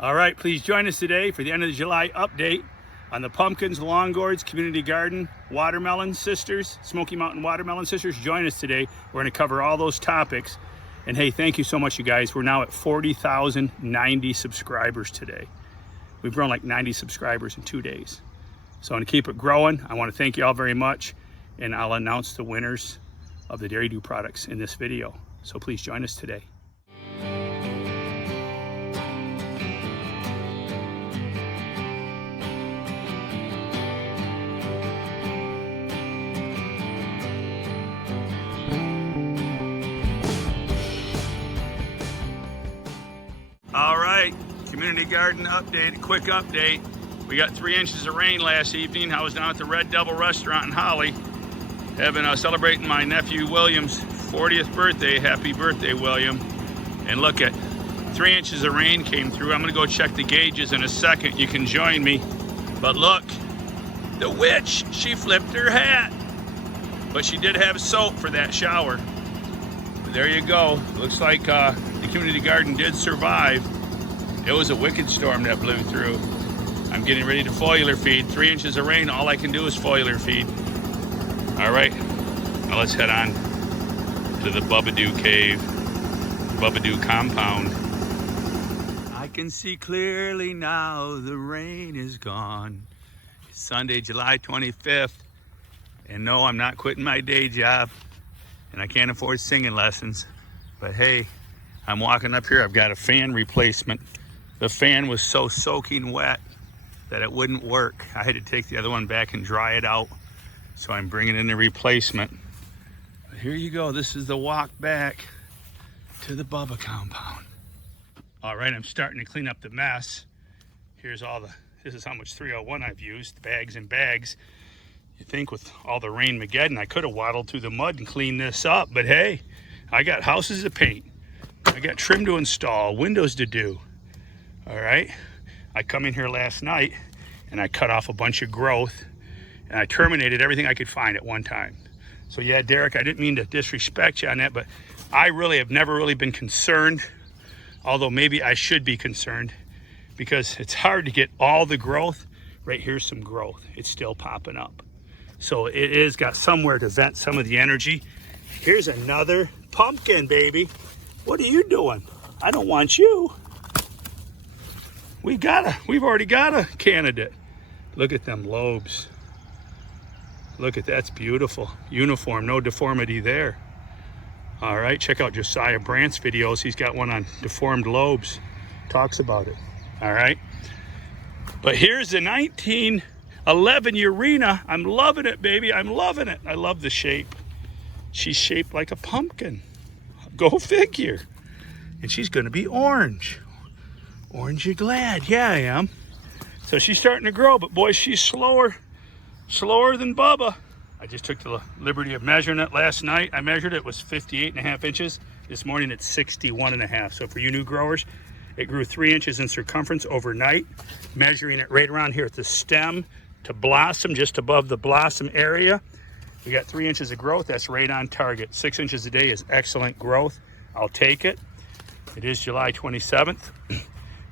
All right, please join us today for the end of the July update on the pumpkins, lawn gourds, community garden, watermelon sisters, Smoky Mountain watermelon sisters. Join us today. We're going to cover all those topics. And hey, thank you so much, you guys. We're now at 40,090 subscribers today. We've grown like 90 subscribers in 2 days. So I'm going to keep it growing. I want to thank you all very much. And I'll announce the winners of the Dairy Dew products in this video. So please join us today. All right, community garden update, a quick update. We got 3 inches of rain last evening. I was down at the Red Devil restaurant in Holly, celebrating my nephew William's 40th birthday. Happy birthday, William. And look at 3 inches of rain came through. I'm gonna go check the gauges in a second. You can join me. But look, the witch, she flipped her hat. But she did have soap for that shower. But there you go. Looks like the community garden did survive. It was a wicked storm that blew through. I'm getting ready to foliar feed. 3 inches of rain, all I can do is foliar feed. All right, now let's head on to the Bubba Doo Cave, Bubba Doo Compound. I can see clearly now the rain is gone. It's Sunday, July 25th. And no, I'm not quitting my day job. And I can't afford singing lessons. But hey, I'm walking up here. I've got a fan replacement. The fan was so soaking wet that it wouldn't work. I had to take the other one back and dry it out. So I'm bringing in the replacement. But here you go. This is the walk back to the Bubba compound. All right, I'm starting to clean up the mess. Here's this is how much 301 I've used, bags and bags. You think with all the rain-mageddon, I could have waddled through the mud and cleaned this up, but hey, I got houses to paint. I got trim to install, windows to do. All right, I come in here last night and I cut off a bunch of growth and I terminated everything I could find at one time. So yeah, Derek, I didn't mean to disrespect you on that, but I really have never really been concerned, although maybe I should be concerned, because it's hard to get all the growth. Right here's some growth. It's still popping up. So it is got somewhere to vent some of the energy. Here's another pumpkin, baby. What are you doing? I don't want you. We've already got a candidate. Look at them lobes. Look at that's beautiful. Uniform, no deformity there. All right, check out Josiah Brandt's videos. He's got one on deformed lobes. Talks about it. All right. But here's the 1911 Urena. I'm loving it, baby. I'm loving it. I love the shape. She's shaped like a pumpkin. Go figure. And she's gonna be orange. Orange, you glad? Yeah, I am. So she's starting to grow, but boy, she's slower than Bubba. I just took the liberty of measuring it last night. I measured it, was 58.5 inches. This morning it's 61.5. So for you new growers, it grew 3 inches in circumference overnight, measuring it right around here at the stem to blossom, just above the blossom area. We got 3 inches of growth. That's right on target. 6 inches a day is excellent growth. I'll take it. It is July 27th.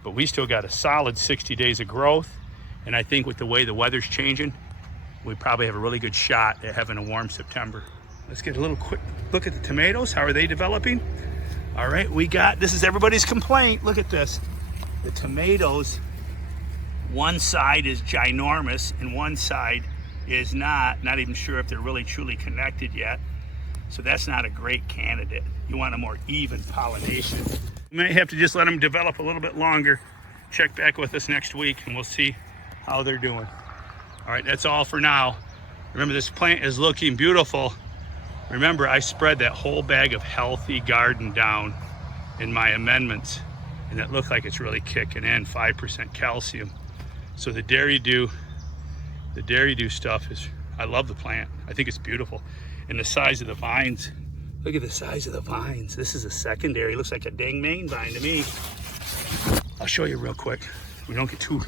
But we still got a solid 60 days of growth. And I think with the way the weather's changing, we probably have a really good shot at having a warm September. Let's get a little quick look at the tomatoes. How are they developing? All right, this is everybody's complaint. Look at this. The tomatoes, one side is ginormous and one side is not even sure if they're really truly connected yet. So that's not a great candidate. You want a more even pollination. You may have to just let them develop a little bit longer. Check back with us next week and we'll see how they're doing. All right, that's all for now. Remember, this plant is looking beautiful. Remember, I spread that whole bag of Healthy Garden down in my amendments, and it looked like it's really kicking in, 5% calcium. So the Dairy Dew stuff is, I love the plant. I think it's beautiful. And the size of the vines, look at the size of the vines. This is a secondary, looks like a dang main vine to me. I'll show you real quick. We don't get too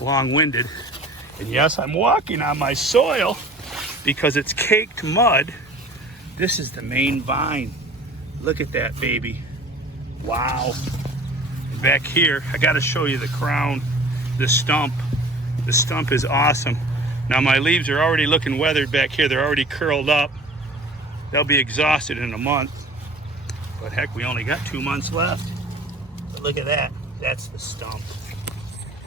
long-winded. And yes, I'm walking on my soil because it's caked mud. This is the main vine. Look at that, baby. Wow. And back here. I got to show you the crown, the stump. The stump is awesome. Now my leaves are already looking weathered back here. They're already curled up. They'll be exhausted in a month. But heck, we only got 2 months left. But look at that. That's the stump.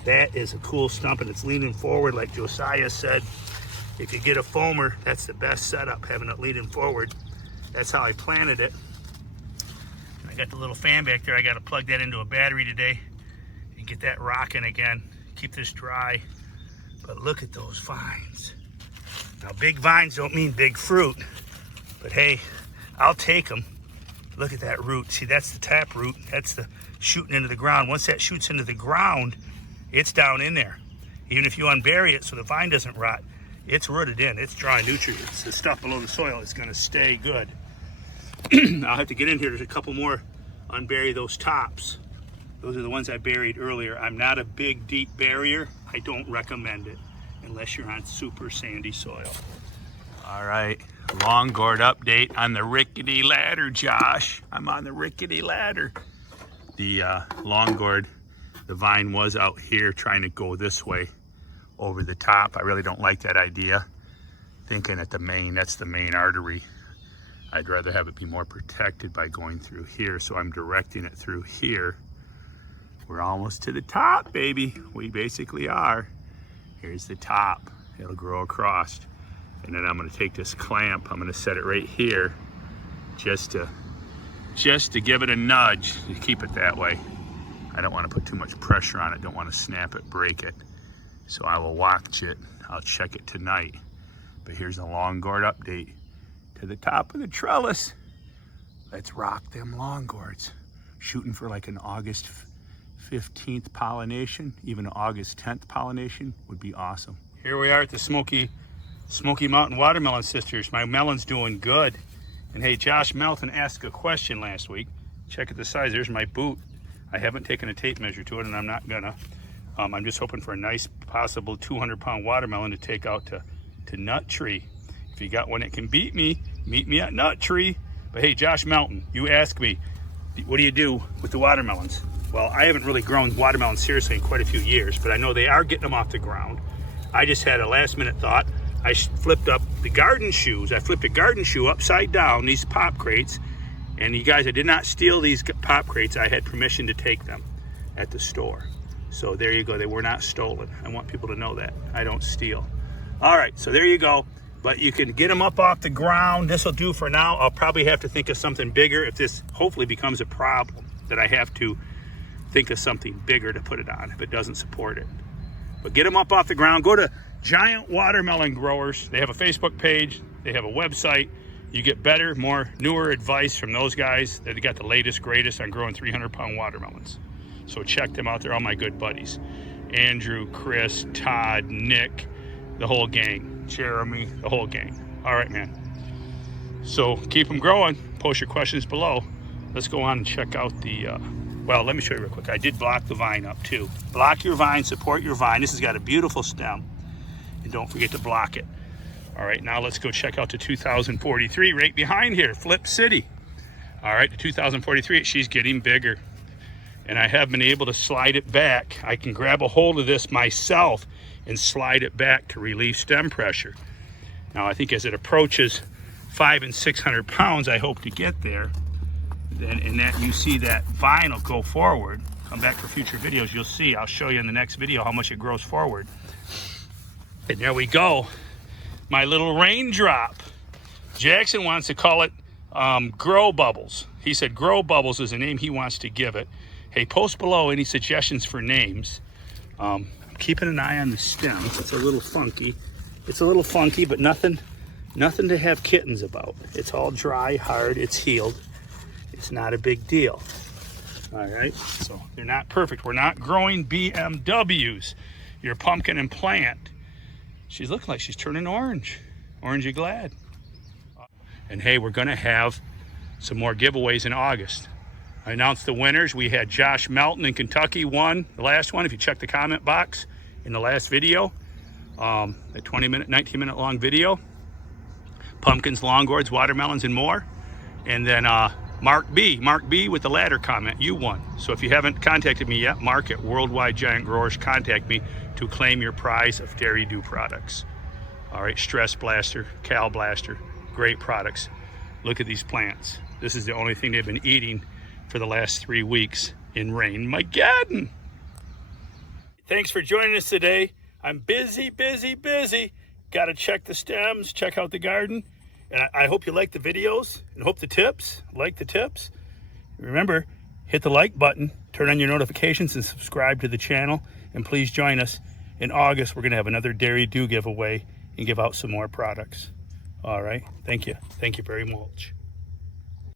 That is a cool stump, and it's leaning forward like Josiah said. If you get a foamer, that's the best setup, having it leaning forward. That's how I planted it. And I got the little fan back there. I got to plug that into a battery today and get that rocking again. Keep this dry. But look at those vines. Now, big vines don't mean big fruit, but hey, I'll take them. Look at that root. See, that's the tap root. That's the shooting into the ground. Once that shoots into the ground, it's down in there. Even if you unbury it so the vine doesn't rot, it's rooted in. It's drawing nutrients. The stuff below the soil is going to stay good. I'll have to get in here. There's a couple more. Unbury those tops. Those are the ones I buried earlier. I'm not a big, deep barrier. I don't recommend it unless you're on super sandy soil. All right, long gourd update on the rickety ladder, Josh. I'm on the rickety ladder. The long gourd, the vine was out here trying to go this way over the top. I really don't like that idea. Thinking at the main, that's the main artery. I'd rather have it be more protected by going through here, so I'm directing it through here. We're almost to the top, baby. We basically are. Here's the top. It'll grow across. And then I'm gonna take this clamp, I'm gonna set it right here just to give it a nudge to keep it that way. I don't wanna put too much pressure on it, don't wanna snap it, break it. So I will watch it, I'll check it tonight. But here's a long gourd update to the top of the trellis. Let's rock them long gourds. Shooting for like an August 15th pollination, even an August 10th pollination would be awesome. Here we are at the Smoky Mountain Watermelon Sisters. My melon's doing good. And hey, Josh Melton asked a question last week. Check at the size, there's my boot. I haven't taken a tape measure to it, and I'm not gonna. I'm just hoping for a nice possible 200-pound watermelon to take out to Nut Tree. If you got one that can beat me, meet me at Nut Tree. But hey, Josh Melton, you ask me, what do you do with the watermelons? Well, I haven't really grown watermelons seriously in quite a few years, but I know they are getting them off the ground. I just had a last minute thought. I flipped up the garden shoes. I flipped a garden shoe upside down, these pop crates. And you guys, I did not steal these pop crates. I had permission to take them at the store. So there you go, they were not stolen. I want people to know that. I don't steal. All right, so there you go. But you can get them up off the ground. This will do for now. I'll probably have to think of something bigger if this hopefully becomes a problem, that I have to think of something bigger to put it on if it doesn't support it. But get them up off the ground. Go to Giant Watermelon Growers. They have a Facebook page. They have a website. You get better, more newer advice from those guys. They got the latest, greatest on growing 300-pound watermelons. So check them out. They're all my good buddies. Andrew, Chris, Todd, Nick, the whole gang. Jeremy, the whole gang. All right, man. So keep them growing. Post your questions below. Let's go on and check out the, well, let me show you real quick. I did block the vine up too. Block your vine, support your vine. This has got a beautiful stem. And don't forget to block it. All right, now let's go check out the 2043 right behind here, Flip City. All right, the 2043, she's getting bigger. And I have been able to slide it back. I can grab a hold of this myself and slide it back to relieve stem pressure. Now I think as it approaches 500 and 600 pounds, I hope to get there. And that you see that vine will go forward. Come back for future videos, you'll see. I'll show you in the next video how much it grows forward. And there we go. My little raindrop. Jackson wants to call it Grow Bubbles. He said Grow Bubbles is the name he wants to give it. Hey, post below any suggestions for names. I'm keeping an eye on the stems. It's a little funky. It's a little funky, but nothing to have kittens about. It's all dry, hard, it's healed. It's not a big deal. All right, so they're not perfect. We're not growing BMWs. Your pumpkin and plant. She's looking like she's turning orange. Orangey glad. And hey, we're gonna have some more giveaways in August. I announced the winners. We had Josh Melton in Kentucky won the last one. If you check the comment box in the last video, a 19 minute long video. Pumpkins, long gourds, watermelons, and more. And then Mark B with the ladder comment, you won. So if you haven't contacted me yet, Mark at Worldwide Giant Growers, contact me to claim your prize of Dairy Dew products. All right, Stress Blaster, Cal Blaster, great products. Look at these plants. This is the only thing they've been eating for the last 3 weeks in rain. My garden. Thanks for joining us today. I'm busy. Got to check the stems, check out the garden. And I hope you like the videos and hope the tips, like the tips. Remember, hit the like button, turn on your notifications, and subscribe to the channel. And please join us in August. We're going to have another Dairy Dew giveaway and give out some more products. All right. Thank you. Thank you very much.